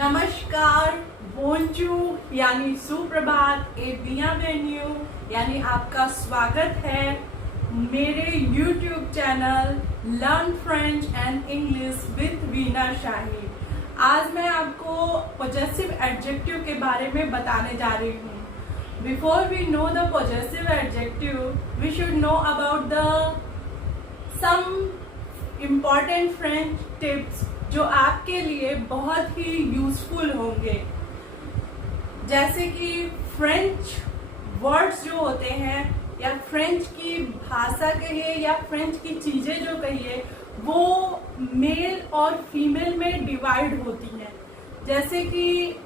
नमस्कार, बोंजूर यानी सुप्रभात, ए बिenvenue यानी आपका स्वागत है मेरे YouTube channel learn French and English with Veena Shahi. आज मैं आपको पॉजेसिव एडजेक्टिव के बारे में बताने जा रही हूँ। Before we know the possessive adjective, we should know about the some important French tips जो आपके लिए बहुत ही यूजफुल होंगे। जैसे कि फ्रेंच वर्ड्स जो होते हैं या फ्रेंच की भाषा कहिए या फ्रेंच की चीज़ें जो कहिए वो मेल और फीमेल में डिवाइड होती हैं। जैसे कि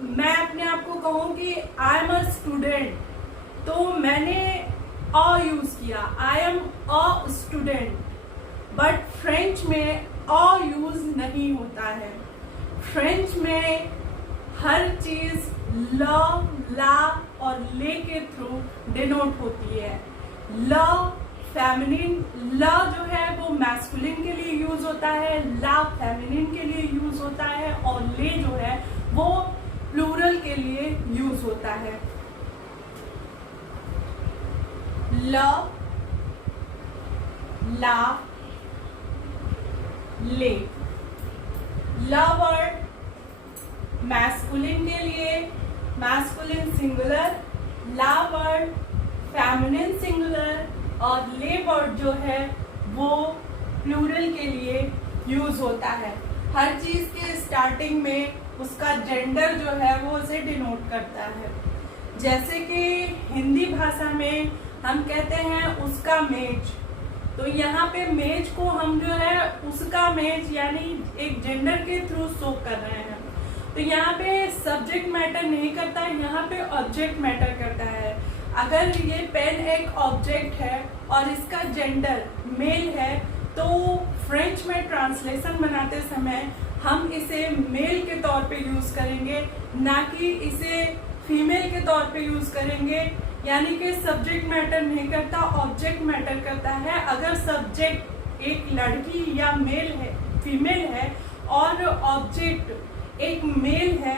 मैं अपने आप को कहूँ कि आई एम अ स्टूडेंट, तो मैंने अ यूज़ किया, I am a student. But French में अ यूज नहीं होता है। फ्रेंच में हर चीज ल, ला और ले के थ्रू डिनोट होती है। ल फेमिनिन, ल जो है वो मैस्कुलिन के लिए यूज होता है, ला फेमिनिन के लिए यूज होता है और ले जो है वो प्लूरल के लिए यूज होता है। ल, ला, ले। ल वर्ड मैस्कुलिन के लिए मैस्कुलिन सिंगुलर, ला वर्ड फेमिनिन सिंगुलर और ले वर्ड जो है वो प्लूरल के लिए यूज होता है। हर चीज के स्टार्टिंग में उसका जेंडर जो है वो उसे डिनोट करता है। जैसे कि हिंदी भाषा में हम कहते हैं उसका मेज, तो यहाँ पे मेज को हम जो है उसका मेज यानी एक जेंडर के थ्रू शो कर रहे हैं। तो यहाँ पे सब्जेक्ट मैटर नहीं करता, यहाँ पे ऑब्जेक्ट मैटर करता है। अगर ये पेन एक ऑब्जेक्ट है और इसका जेंडर मेल है तो फ्रेंच में ट्रांसलेशन बनाते समय हम इसे मेल के तौर पे यूज करेंगे, ना कि इसे फीमेल के तौर पे यूज करेंगे। यानी कि सब्जेक्ट मैटर नहीं करता, ऑब्जेक्ट मैटर करता है। अगर सब्जेक्ट एक लड़की या मेल है, फीमेल है और ऑब्जेक्ट एक मेल है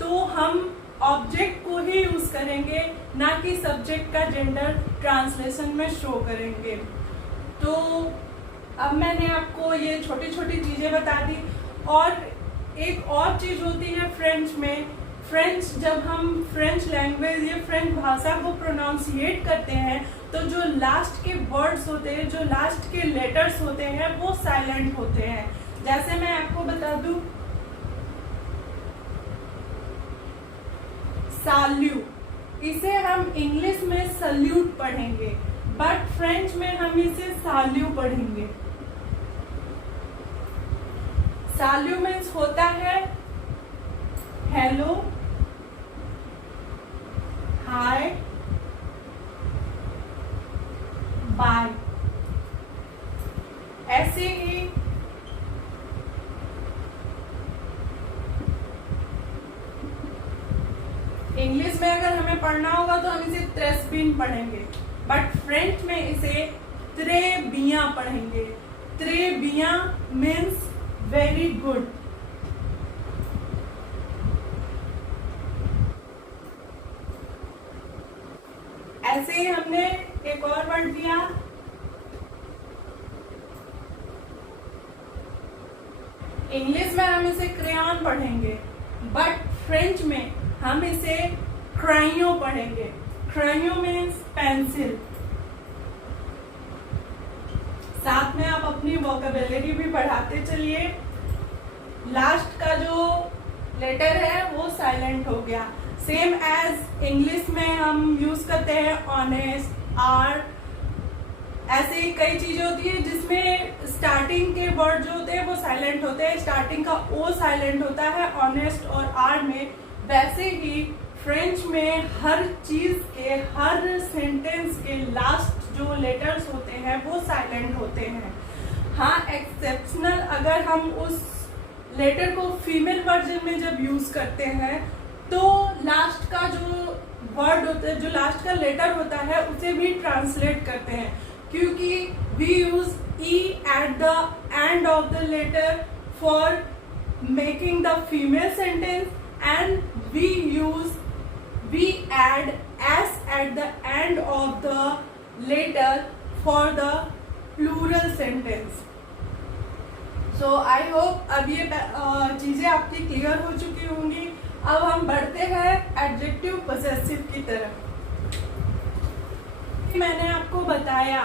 तो हम ऑब्जेक्ट को ही यूज करेंगे, ना कि सब्जेक्ट का जेंडर ट्रांसलेशन में शो करेंगे। तो अब मैंने आपको ये छोटी छोटी चीजें बता दी। और एक और चीज होती है फ्रेंच में, फ्रेंच जब हम फ्रेंच लैंग्वेज या फ्रेंच भाषा को प्रोनाउंसिएट करते हैं तो जो लास्ट के वर्ड्स होते हैं, जो लास्ट के लेटर्स होते हैं वो साइलेंट होते हैं। जैसे मैं आपको बता दूं, साल्यू, इसे हम इंग्लिश में सल्यूट पढ़ेंगे, बट फ्रेंच में हम इसे साल्यू पढ़ेंगे। साल्यू मीन्स होता है हेलो, हाय, बाय। ऐसे ही इंग्लिश में अगर हमें पढ़ना होगा तो हम इसे त्रेस्बिन पढ़ेंगे, बट फ्रेंच में इसे त्रेबिया पढ़ेंगे। त्रेबिया मीन्स वेरी गुड। ऐसे ही हमने एक और वर्ड दिया इंग्लिश में हम इसे क्रेयॉन पढ़ेंगे, बट फ्रेंच में हम इसे क्राइयो पढ़ेंगे। क्राइयो मीन्स पेंसिल। साथ में आप अपनी वोकेबुलरी भी बढ़ाते चलिए। लास्ट का जो लेटर है वो साइलेंट हो गया। सेम एज इंग्लिश में हम यूज करते हैं ऑनेस्ट, आर। ऐसे ही कई चीजें होती है जिसमें स्टार्टिंग के वर्ड जो होते हैं वो साइलेंट होते हैं। स्टार्टिंग का ओ साइलेंट होता है ऑनेस्ट और आर में। वैसे ही फ्रेंच में हर चीज के, हर सेंटेंस के लास्ट जो लेटर्स होते हैं वो साइलेंट होते हैं। हाँ, एक्सेप्शनल अगर हम उस लेटर को फीमेल वर्जन में जब यूज करते हैं तो लास्ट का जो वर्ड होता है, जो लास्ट का लेटर होता है उसे भी ट्रांसलेट करते हैं, क्योंकि we use E at the end of the letter for making the female sentence, and we add s at the end of the letter for the plural sentence. So I hope अब ये चीजें आपकी clear हो चुकी होंगी. अब हम बढ़ते हैं एडजेक्टिव पोसेसिव की तरफ. मैंने आपको बताया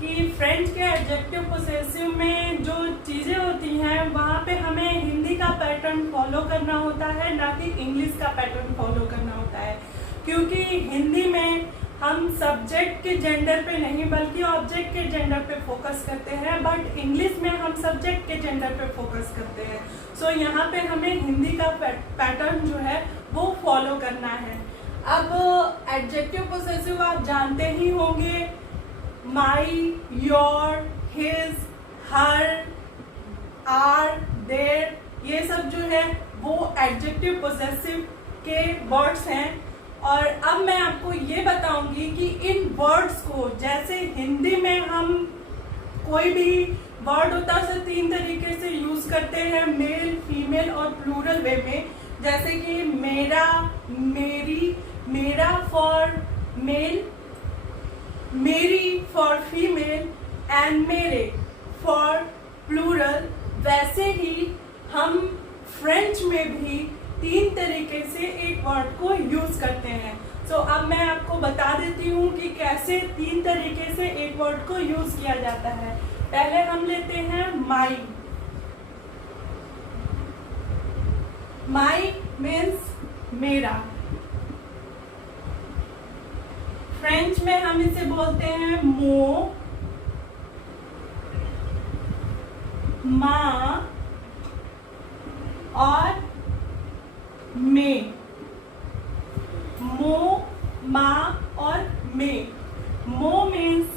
कि फ्रेंच के एडजेक्टिव पोसेसिव में जो चीजें होती हैं वहाँ पे हमें हिंदी का पैटर्न फॉलो करना होता है, ना कि इंग्लिश का पैटर्न फॉलो करना होता है. क्योंकि हिंदी में हम सब्जेक्ट के जेंडर पे नहीं बल्कि ऑब्जेक्ट के जेंडर पे फोकस करते हैं, बट इंग्लिश में हम सब्जेक्ट के जेंडर पे फोकस करते हैं. सो यहाँ पे हमें हिंदी का पैटर्न जो है वो फॉलो करना है. अब एडजेक्टिव पोसेसिव आप जानते ही होंगे, my, your, his, her, our, their, ये सब जो है वो एडजेक्टिव पोसेसिव के वर्ड्स हैं. और अब मैं आपको ये बताऊंगी कि इन वर्ड्स को जैसे हिंदी में हम कोई भी वर्ड होता है उसे 3 तरीके से यूज करते हैं, मेल, फीमेल और प्लूरल वे में. जैसे कि मेरा, मेरी, मेरा फॉर मेल, मेरी फॉर फीमेल एंड मेरे फॉर प्लूरल. वैसे ही हम फ्रेंच में भी 3 तरीके से एक वर्ड को यूज करते हैं. सो अब मैं आपको बता देती हूँ कि कैसे 3 तरीके से एक वर्ड को यूज किया जाता है. पहले हम लेते हैं माई. माई मीन्स मेरा. फ्रेंच में हम इसे बोलते हैं मो, माँ और मे. मो, माँ और मे. मो मीन्स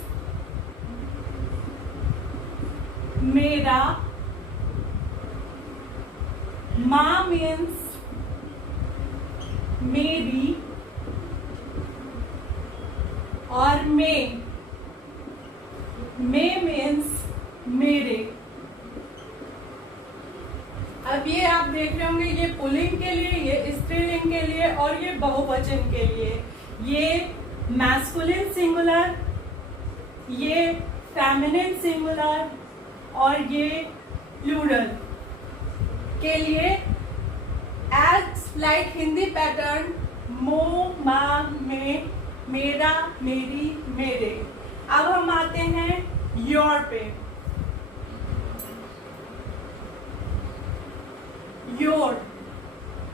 मेरा, माँ मीन्स मेरी और मे मीन्स मेरे. अब ये आप देख रहे होंगे, ये पुल्लिंग के लिए, ये स्त्रीलिंग के लिए और ये बहुवचन के लिए. ये मैस्कुलिन सिंगुलर, ये फेमिनिन सिंगुलर और ये प्लूरल के लिए एज लाइक हिंदी पैटर्न मो, मा, मे, मेरा, मेरी, मेरे. अब हम आते हैं योर पे. योर,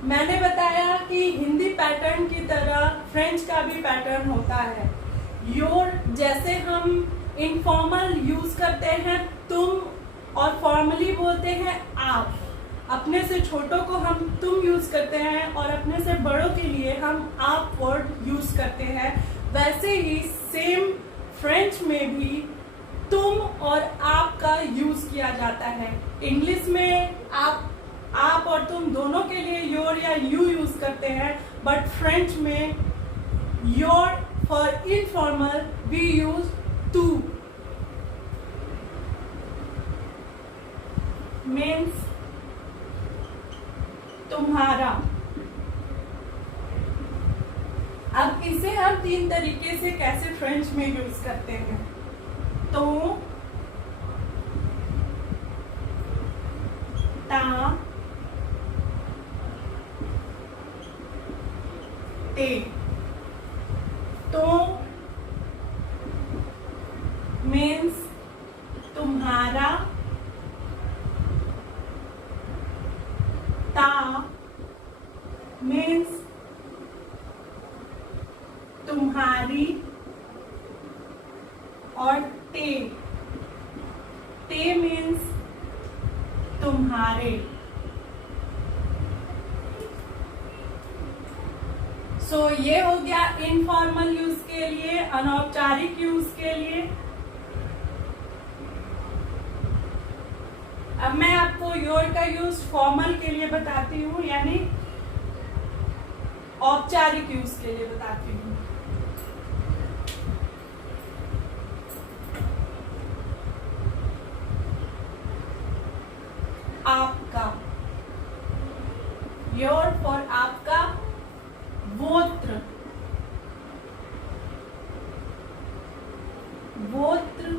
मैंने बताया कि हिंदी पैटर्न की तरह फ्रेंच का भी पैटर्न होता है. योर जैसे हम इनफॉर्मल यूज करते हैं तुम, और फॉर्मली बोलते हैं आप. अपने से छोटों को हम तुम यूज करते हैं और अपने से बड़ों के लिए हम आप वर्ड यूज करते हैं. वैसे ही सेम फ्रेंच में भी तुम और आप का यूज किया जाता है. इंग्लिश में आप और तुम दोनों के लिए योर या यू यूज करते हैं, बट फ्रेंच में your for informal we use तू. मीन्स तुम्हारा. अब इसे हम 3 तरीके से कैसे फ्रेंच में यूज करते हैं. तो, ता, ते. तो मीन्स तुम्हारा, ता मीन्स तुम्हारी और ते मीन्स तुम्हारे. सो ये हो गया इनफॉर्मल यूज के लिए, अनौपचारिक यूज के लिए. अब मैं आपको योर का यूज फॉर्मल के लिए बताती हूँ, यानी औपचारिक यूज के लिए बताती हूँ. आपका. वर्ड फॉर आपका वोत्र, वोत्र।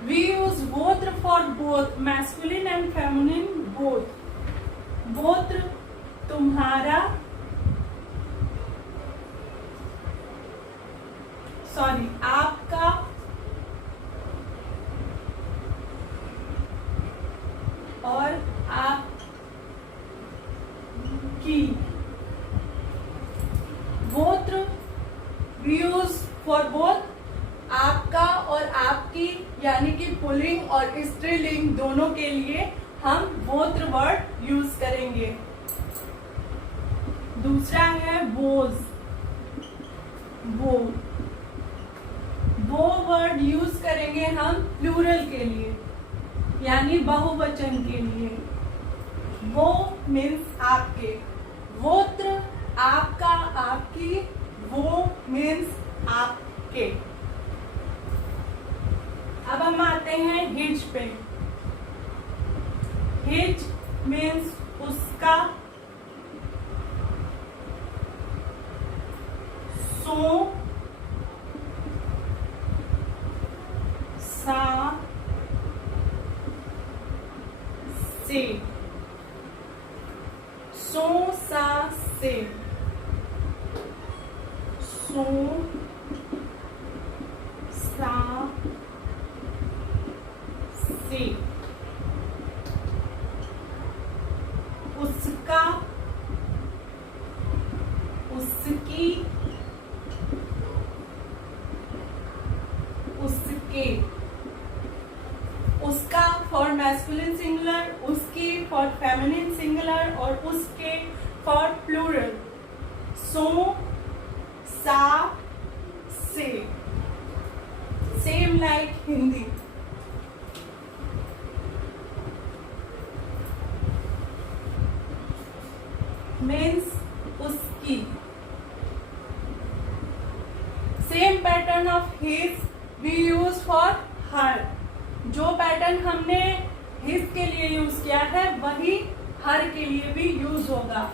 We use वोत्र for both masculine and feminine both. वोत्र तुम्हारा, सॉरी आपका, और आपकी। वोत्र we use for both आपका और आपकी, यानी कि पुल्लिंग और स्त्रीलिंग दोनों के लिए हम वोत्र वर्ड यूज करेंगे। दूसरा है बोज, वो वर्ड यूज करेंगे हम प्लूरल के लिए, यानी बहुवचन के लिए। वो मीन्स आपके, वोत्र आपका आपकी, वो मीन्स आपके। अब हम आते हैं हिज पे। हिज मीन्स उसका, सो, सा, से, सो, सा, से, सो, सा, से, उसका, उसकी, उसके। उसका फॉर मैस्कुलिन सिंगुलर, उसकी फॉर फेमिनिन सिंगुलर, और उसके फॉर प्लूरल। सो, सा, से। Same like Hindi. मीन्स उसकी। Same pattern of his we use for her. जो पैटर्न हमने हिज के लिए यूज किया है वही हर के लिए भी यूज होगा।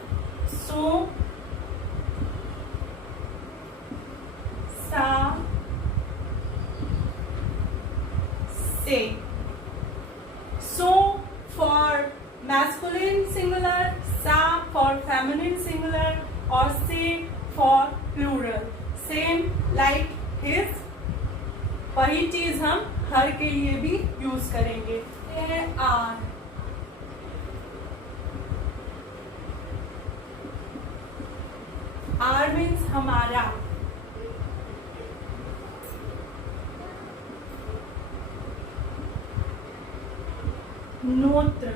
सो, सा, से। सो फॉर मैस्कुलिन सिंगुलर, सा फॉर फेमिनिन सिंगुलर, और से for plural. Same like his, वही चीज हम हर के लिए भी यूज करेंगे। ये है आर। आर मीन्स हमारा। नोत्र,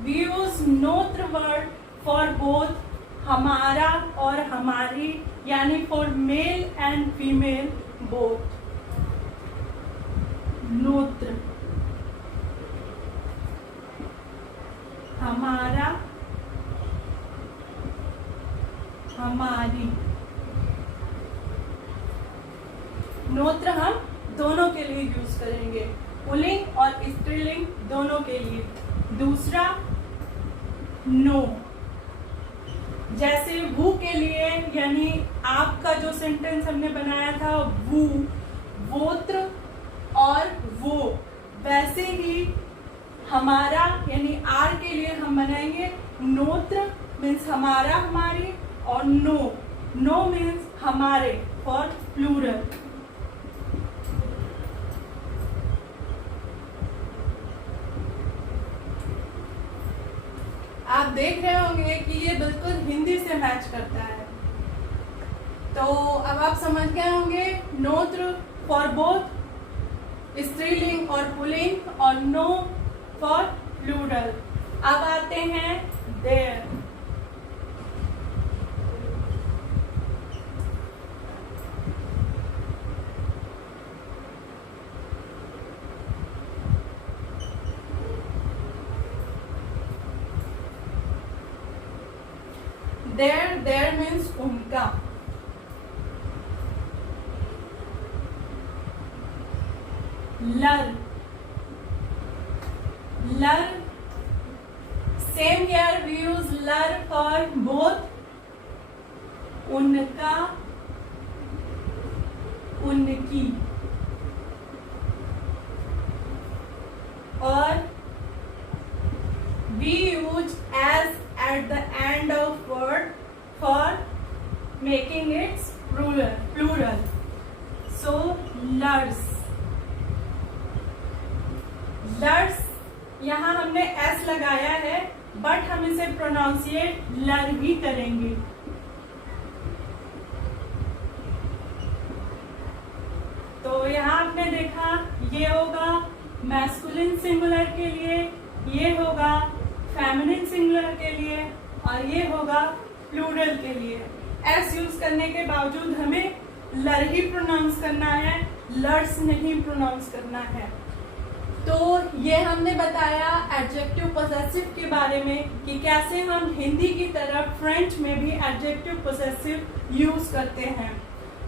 वी यूज नोत्र वर्ड फॉर बोथ हमारा और हमारी, यानी for male and female both. नोत्र, हमारा, हमारी। नोत्र हम दोनों के लिए यूज करेंगे, पुल्लिंग और स्त्रीलिंग दोनों के लिए। दूसरा नो, जैसे वू के लिए, यानी आपका जो सेंटेंस हमने बनाया था वू, वोत्र और वो, वैसे ही हमारा यानी आर के लिए हम बनाएंगे नोत्र मीन्स हमारा हमारी, और नो मीन्स हमारे फॉर प्लूरल। आप देख रहे होंगे कि ये बिल्कुल हिंदी से मैच करता है। तो अब आप समझ गए होंगे नोत्र फॉर बोथ स्त्रीलिंग और पुल्लिंग, और नो फॉर प्लूरल। अब आते हैं देयर। देयर मीन्स उनका। लर, सेम हियर लर फॉर बोथ, उनका, उनकी। और we use as at the end of word for making its plural. So lurs, लर्स यहाँ हमने एस लगाया है, बट हम इसे प्रोनाउंसिएट लर ही करेंगे। तो यहाँ आपने देखा, ये होगा मैस्कुलिन सिंगुलर के लिए, ये होगा फेमिनिन सिंगुलर के लिए, और ये होगा प्लूरल के लिए। एस यूज करने के बावजूद हमें लर ही प्रोनाउंस करना है, लर्स नहीं प्रोनाउंस करना है। तो ये हमने बताया एडजेक्टिव पोजेसिव के बारे में कि कैसे हम हिंदी की तरह फ्रेंच में भी एडजेक्टिव पोजेसिव यूज करते हैं।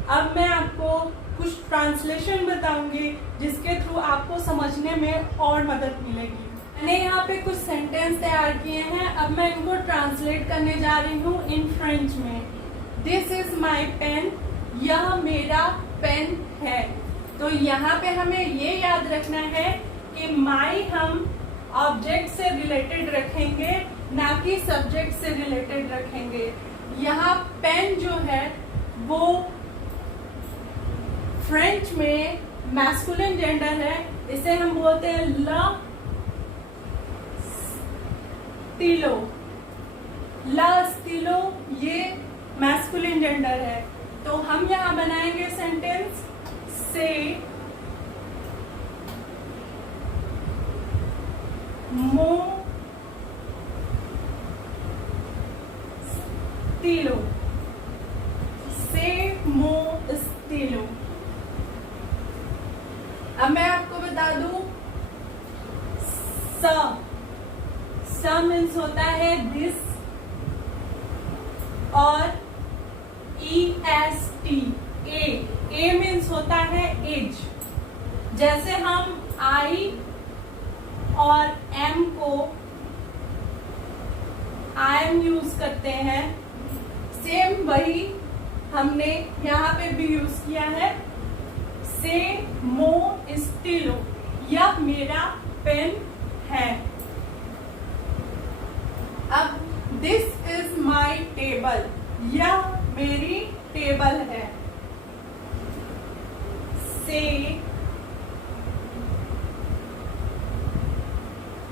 अब मैं आपको कुछ ट्रांसलेशन बताऊंगी जिसके थ्रू आपको समझने में और मदद मिलेगी। मैंने यहाँ पे कुछ सेंटेंस तैयार किए हैं, अब मैं इनको ट्रांसलेट करने जा रही हूँ इन फ्रेंच में। दिस इज माई पेन, यह मेरा पेन है। तो यहाँ पे हमें ये याद रखना है कि माई हम ऑब्जेक्ट से रिलेटेड रखेंगे, ना कि सब्जेक्ट से रिलेटेड रखेंगे। यहाँ पेन जो है वो फ्रेंच में मैस्कुलिन जेंडर है, इसे हम बोलते हैं ल स्टीलो। ल स्टीलो ये मैस्कुलिन जेंडर है। तो हम यहाँ बनाएंगे सेंटेंस से मो स्टीलो, से मो स्टीलो। अब मैं आपको बता दूं, स मीन्स होता है दिस, और EST ए मीन्स होता है एज। जैसे हम आई और एम को आई एम यूज करते हैं, सेम वही हमने यहाँ पे भी यूज किया है। से मो स्टीलो, यह मेरा पेन है। अब दिस इज माई टेबल, यह मेरी टेबल है। से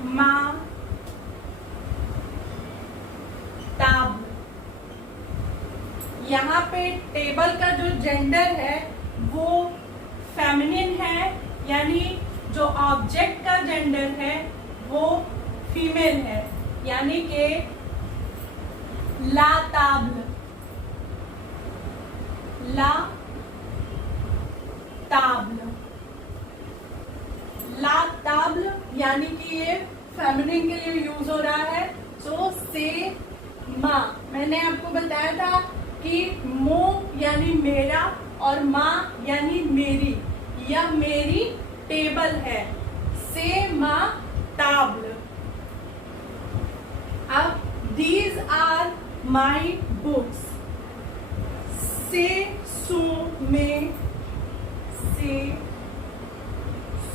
मा ताब, यहाँ पे टेबल का जो जेंडर है वो फेमिनिन है, यानी जो ऑब्जेक्ट का जेंडर है वो फीमेल है, यानी कि ला ताब्ल, ला ताब्ल, ला ताब्ल, यानी कि ये फेमिनिन के लिए यूज हो रहा है। सो से मा, मैंने आपको बताया था कि मो यानी मेरा और माँ यानी मेरी, यह मेरी टेबल है। से मा ताब्ल। अब दीज आर माई बुक्स। से सो में, से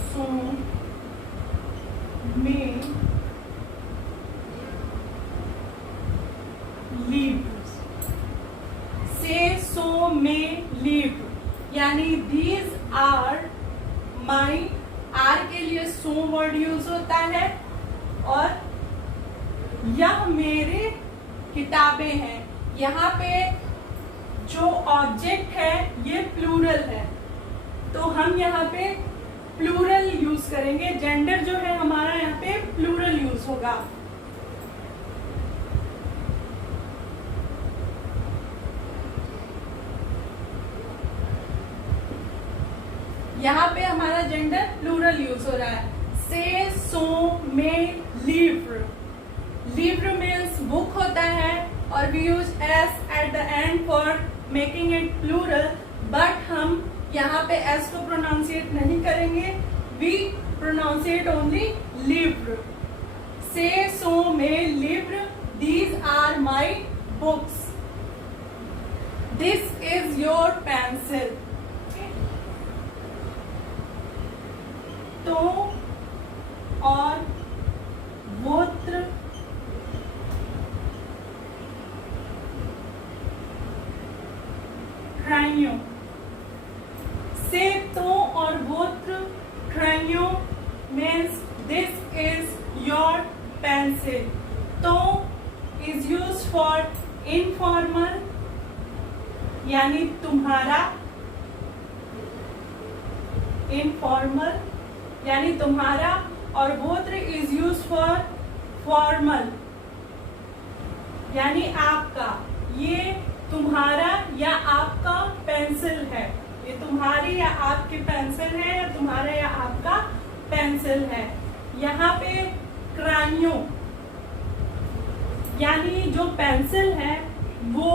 सो में लिव्स, से सो में लिव, यानी दीज आर माई, आर के लिए सो वर्ड यूज होता है, और यह मेरे किताबें हैं। यहाँ पे जो ऑब्जेक्ट है ये प्लूरल है, तो हम यहाँ पे प्लूरल यूज करेंगे। जेंडर जो है हमारा यहाँ पे प्लूरल यूज होगा। यहाँ पे हमारा जेंडर प्लूरल यूज हो रहा है। से सो में लिव्र, लिव्र मीन्स बुक होता है, और we use S at the end for making it plural, but हम यहाँ पे एस को प्रोनाउंसिएट नहीं करेंगे, वी प्रोनाउंसिएट ओनली लिव्र। से सो में लिव्र, these are books. This is your pencil. तो और मूत्र क्राइयों से तो और मूत्र क्राइयों means this is your pencil. तो is used for informal यानी तुम्हारा, informal यानी तुम्हारा, और वोत्र इज यूज फॉर फॉर्मल यानी आपका। ये तुम्हारा या आपका पेंसिल है, ये तुम्हारी या आपकी पेंसिल है, या तुम्हारा या आपका पेंसिल है। यहाँ पे क्राइयों यानी जो पेंसिल है वो,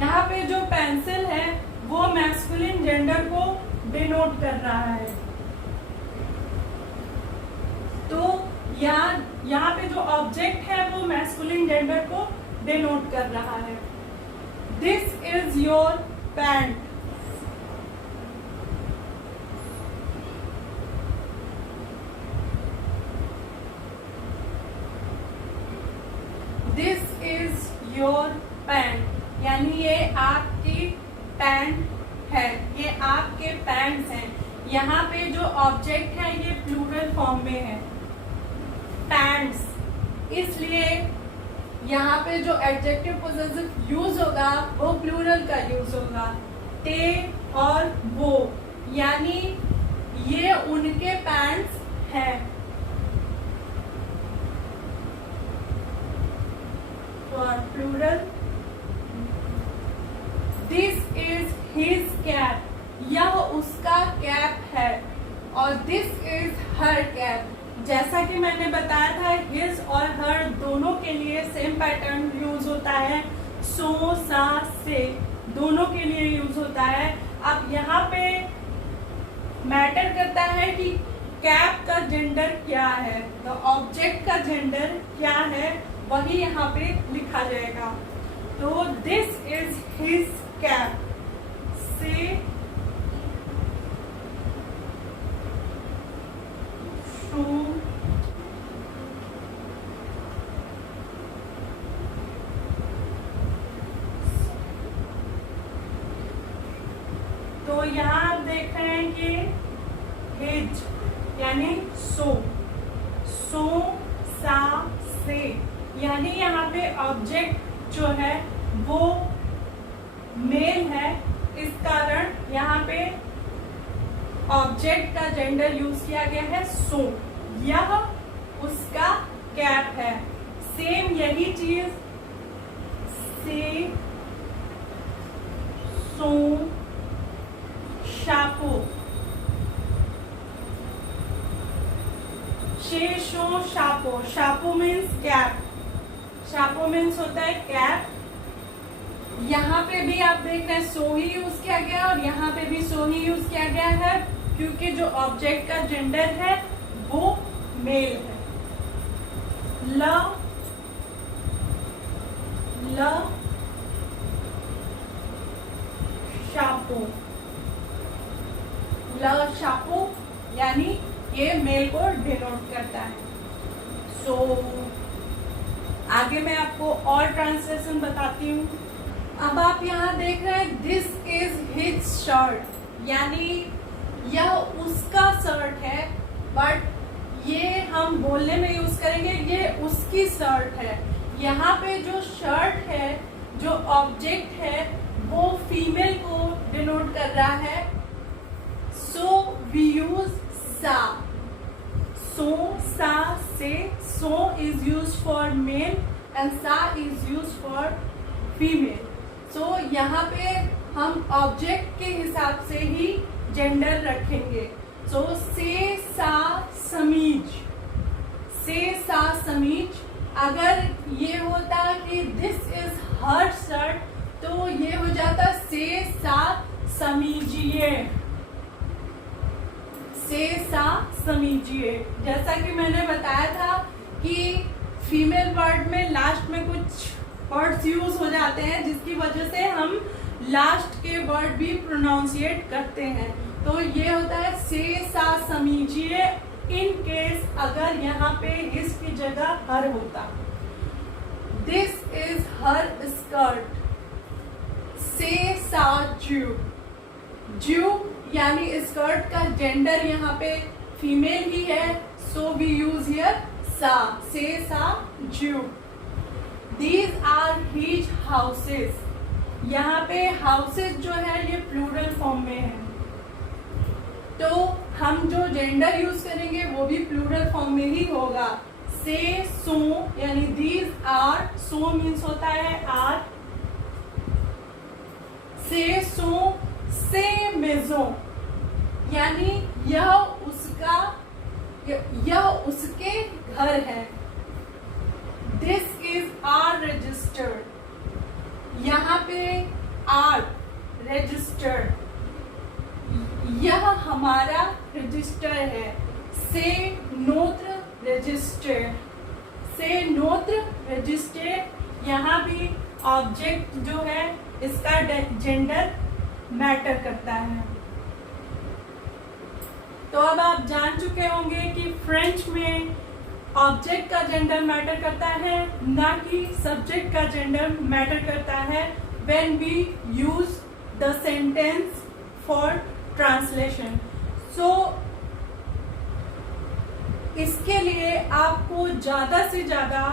यहाँ पे जो पेंसिल है वो मैस्कुलिन जेंडर को डिनोट कर रहा है। तो यहाँ पे जो ऑब्जेक्ट है वो मैस्कुलिन जेंडर को डिनोट कर रहा है। This is your pant. This is your pant यानी ये आपकी पैंट है, ये आपके पैंट्स हैं। यहाँ पे जो ऑब्जेक्ट है ये प्लूरल फॉर्म में है, पैंट्स, इसलिए यहाँ पे जो एडजेक्टिव पोजेसिव यूज होगा वो प्लूरल का यूज होगा, ते और वो, यानी ये उनके पैंट्स हैं। और plural, this is his cap, यह उसका कैप है, और दिस इज हर कैप। जैसा कि मैंने बताया था हिज और हर दोनों के लिए सेम पैटर्न यूज होता है, सो सा से दोनों के लिए यूज होता है। अब यहाँ पे मैटर करता है कि कैप का जेंडर क्या है, तो ऑब्जेक्ट का जेंडर क्या है वही यहाँ पे लिखा जाएगा। तो दिस इज हिज कैप से शू, तो यहाँ आप देख रहे हैं कि हिज यानी सो, सो सा से, यानी यहाँ पे ऑब्जेक्ट जो है वो मेल है, इस कारण यहाँ पे ऑब्जेक्ट का जेंडर यूज किया गया है सो। यह उसका कैप है। सेम यही चीज से, सो, शापो, शे, शो, शापो। शापो मीन्स कैप, शापो मीन्स होता है कैप। यहाँ पे भी आप देख रहे हैं सो ही यूज किया गया और यहाँ पे भी सो ही यूज किया गया है, क्योंकि जो ऑब्जेक्ट का जेंडर है वो मेल है। ल, ल, शापो, ल शापो यानी ये मेल को डिनोट करता है। सो आगे मैं आपको और ट्रांसलेशन बताती हूँ। अब आप यहाँ देख रहे हैं दिस इज हिज शर्ट, यानी यह उसका शर्ट है, बट ये हम बोलने में यूज करेंगे ये उसकी शर्ट है। यहाँ पे जो शर्ट है, जो ऑब्जेक्ट है वो फीमेल को डिनोट कर रहा है, सो वी यूज सा। सो सा से, so is use for male and सा इज यूज फॉर फीमेल। सो यहाँ पे हम ऑब्जेक्ट के हिसाब से ही जेंडर रखेंगे। सो से सा समीज, से सा समीज। अगर ये होता कि दिस इज हर शर्ट तो ये हो जाता से सा समीजिए, से सा समीजिए। जैसा कि मैंने बताया था कि फीमेल वर्ड में लास्ट में कुछ वर्ड्स यूज हो जाते हैं जिसकी वजह से हम लास्ट के वर्ड भी प्रोनाउंसिएट करते हैं। तो ये होता है से सा समझिए, इन केस अगर यहाँ पे हिस की जगह हर होता। दिस इज हर स्कर्ट, से सा जू। जू यानी स्कर्ट का जेंडर यहाँ पे फीमेल ही है, सो वी यूज हियर सा, से सा जू। These are his houses। यहाँ पे हाउसेस जो है ये प्लूरल फॉर्म में है, तो हम जो जेंडर यूज करेंगे वो भी प्लूरल फॉर्म में ही होगा। से सो यानी दीज आर, सो मीन्स होता है आर। से सो से मेजो यानी यह उसके घर है। दिस इज आर रजिस्टर, यहाँ पे आर रजिस्टर, यह हमारा रजिस्टर है। से नोत्र रजिस्टर, से नोत्र रजिस्टर, यहाँ भी ऑब्जेक्ट जो है इसका जेंडर मैटर करता है। तो अब आप जान चुके होंगे कि फ्रेंच में ऑब्जेक्ट का जेंडर मैटर करता है, ना कि सब्जेक्ट का जेंडर मैटर करता है when we use the sentence for translation. So इसके लिए आपको ज्यादा से ज्यादा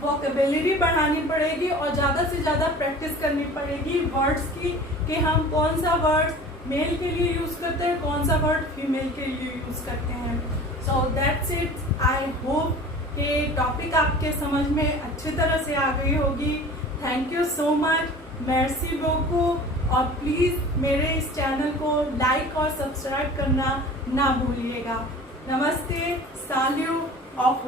वोकेबुलरी बढ़ानी पड़ेगी और ज्यादा से ज्यादा प्रैक्टिस करनी पड़ेगी वर्ड्स की, कि हम कौन सा वर्ड मेल के लिए यूज करते हैं, कौन सा वर्ड फीमेल के लिए यूज करते हैं। So that's it. I hope कि टॉपिक आपके समझ में अच्छी तरह से आ गई होगी। थैंक यू सो मच, मेर्सी बोकू। और प्लीज मेरे इस चैनल को लाइक और सब्सक्राइब करना ना भूलिएगा। नमस्ते, साल्यू, ऑफ।